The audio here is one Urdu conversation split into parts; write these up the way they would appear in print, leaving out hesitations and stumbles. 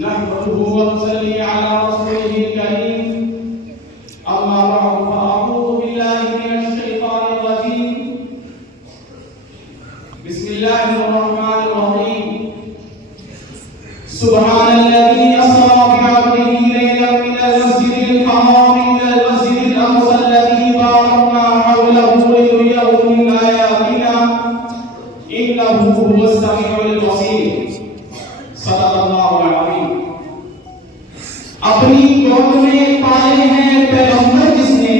نحمده ونصلي على رسوله الكريم أما بعد فأعوذ بالله من الشيطان الرجيم بسم الله الرحمن الرحيم سبحان الذي أسرى بعبده ليلا من المسجد الحرام إلى المسجد الأقصى الذي باركنا حوله لنريه من آياتنا إنه هو السميع البصير صدق الله العظيم. اپنی قوم میں پالے ہیں پیغمبر جس نے،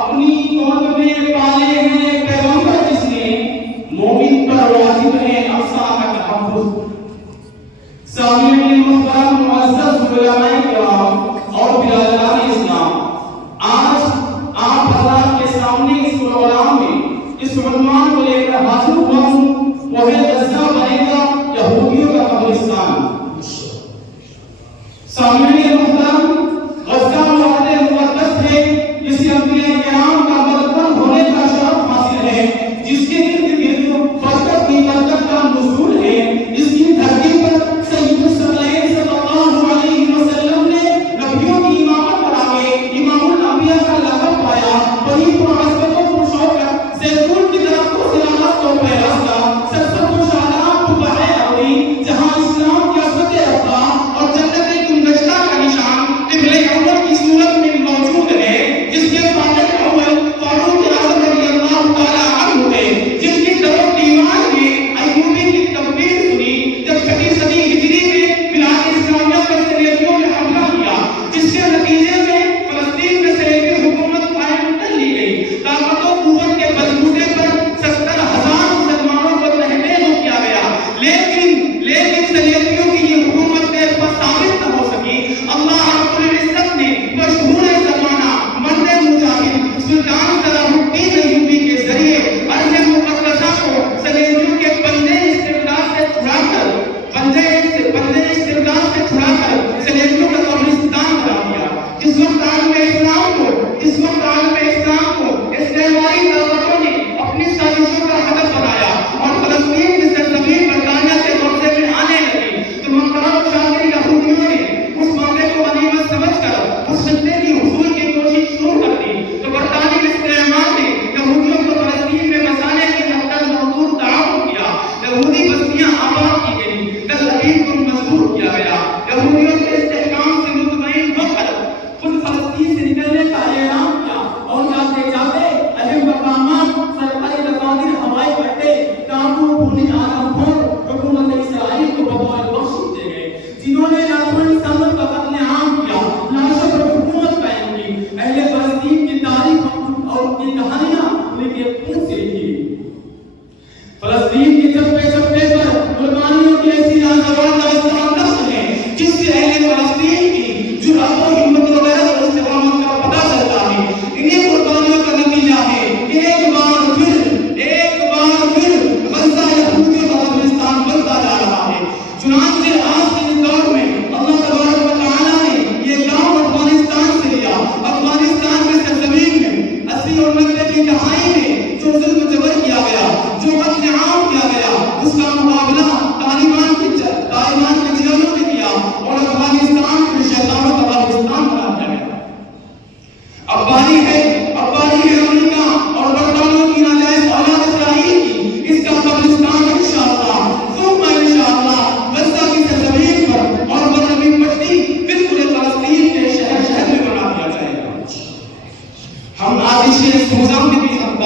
اپنی قوم میں پالے ہیں پیغمبر جس نے، مومن پر واجب ہے اقصیٰ کا تحفظ. سامعین محترم معزز علماء کرام اور برادران اسلام، آج آپ حضرات کے سامنے اس پروگرام میں اس عنوان کو لے کر حاضر ہوا ہوں، وہ ہے غزہ بنے گا یہودیوں کا قبرستان. سامعین محترم، غزہ وطن مقدس ہے جسے انبیاء کرام کا مرکز ہونے کا شرف حاصل ہے، جس کے ارد گرد برکت کی برکت کا نزول ہے. اس کی دھرتی پر سید الثقلین صلی اللہ علیہ وسلم نے نبیوں کی امامت کرا کے امام الانبیاء کا لقب پایا. وہیں پر عظمت و شوکت زیتون کی درختوں سے لگا تو پیراستہ سرسبز و شاداب بہائے اوری، جہاں اسلام کی عظمت افغان اور جنت گزشتہ کا نشان قبلہ اول کی صورت میں موجود ہے، جس کے فاتح اول فاروق اعظم رضی اللہ تعالی عنہ تھے، جن کی طرف دیوان میں ایوبی کی تکبیر سنی جب 6 صدی ہجری میں بلاد اسلامیہ میں صلیبیوں نے حملہ کیا، جس کے نتیجے میں فلسطین میں صلیبی حکومت قائم کر لی گئی. طاقت و قوت کے بلبوتے پر 70,000 مسلمانوں کو تحمیل کیا گیا، لیکن صلیبیوں کی یہ حکومت دیر پر ثابت نہ ہو سکی. اللہ رب العزت نے مشہور زمانہ مرد مجاہد سلطان صلاح الدین ایوبی کے ذریعے ارض مقدسہ کو صلیبیوں کے بندے استبداد سے چھڑا کر صلیبیوں کا قبرستان بنا دیا. جس وقت عالم اسلام کو استعماری طاقتوں نے اپنی سازشوں کا ہدف بنایا اور فلسطین کی سرزمین برطانیہ کے قبضے میں آنے لگی، تو مکار و شاکر یہودیوں نے اس موقع کو غنیمت سمجھ کر اس خطے کی حصول کی کوشش شروع کر دی. تو برطانوی استعمار نے یہودیوں کو فلسطین میں بسانے کے حد تک محدود تعاون کیا. یہودی بستیاں آباد کی گئی، تل ابیب کو مجبور کیا گیا. یہودیوں کے استحکام سے مطمئن ہو کر خود فلسطین سے نکلنے کا اعلان کیا اور جاتے جاتے اہم مقامات سرکاری دفاتر، ہوائی اڈے، ٹاپو، بھونی آدم خور حکومت اسرائیل کو بطور بخشش دے گئے، جنہوں نے لاکھوں انسانوں کا قتل عام کیا، لاشوں پر حکومت قائم کی. اہل فلسطین کی تاریخ اور ان کی کہانیاں ان کے خون سے لکھی گئی. فلسطین کے چپے چپے پر قربانیوں کی ایسی لازوال داستان نقل ہے جس سے اہل فلسطین کی جرأت و ہمت وغیرہ اور استقامت کا پتہ چلتا ہے. انہیں قربانیوں کا نتیجہ ہے ایک بار پھر غزہ یہودیوں کا قبرستان بنتا جا رہا ہے. چنانچہ آج کے دور میں اللہ تبارک و تعالیٰ نے یہ گاؤں افغانستان سے لیا. افغانستان کے سرزمین میں 80 اور 90 کی دہائی میں جو ظلم جبر کیا گیا، جو قتل عام کیا گیا، اس کا مقابلہ طالبان کے جنرلوں نے کیا اور افغانستان کو شیطانوں کا قبرستان بنا دیا گیا. اب باری ہے امریکہ اور برطانیہ کی ناجائز اولاد اسرائیل کی اس کا قبرستان انشاءاللہ غزہ کی سرزمین پر اور مغربی پٹی بالکل فلسطین کے شہر میں بنا دیا جائے گا. ہم آتش سوزاں میں بھی حق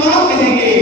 بات کہیں گے،